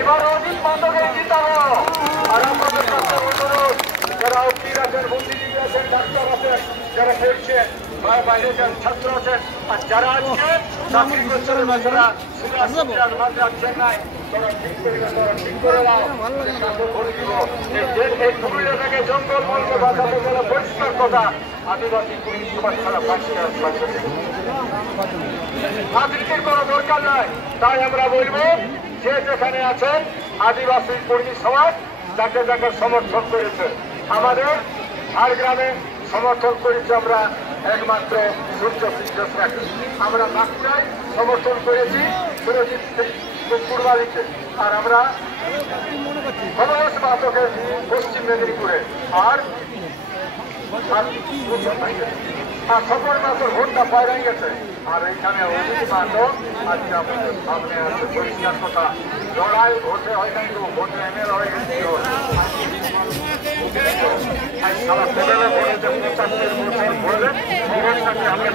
এবার অজিত মাতকে জিতাবো। আর আপনাদের কাছে অনুরোধ, যারা উকিল আছেন, বুদ্ধিজীবী আছেন, ডাক্তার আছেন, যারা খেলছেন, বাইরে যারা ছাত্র আছেন, আর যারা আজকে চাকরি করছেন, যারা চেন্নাই, তারা ঠিক করে দাও। এই কুমিল্লাটাকে জঙ্গল মলকে বাঁচাতে গেলে পরিষ্কার কথা, আদিবাসী পুলিশ সমাজ ছাড়া রাজনীতির কোনো দরকার নাই। তাই আমরা বলবো, যে যেখানে আছেন আদিবাসী কর্মী সমাজ যাকে যাকে সমর্থন করেছে, আমাদের ঝাড়গ্রামে সমর্থন করেছি আমরা একমাত্র সূর্য সিদ্ধেশ্বরকে। আমরা বাঁকুড়ায় সমর্থন করেছি সুরজিৎ পূর্বালীকে, আর আমরা কমলেশ মাতকে পশ্চিম মেদিনীপুরে, আর সকল মাত্র ভোটটা পাই গেছে। আর এইখানে অজিত মাতক আজকে আমাদের সামনে আছে, পরিষ্কার কথা। লড়াই ভোটে হয় নাই, তো ভোটে এমএল হয়ে গেছিল। সারা ভোটে 75 বছর ভোটে আমরা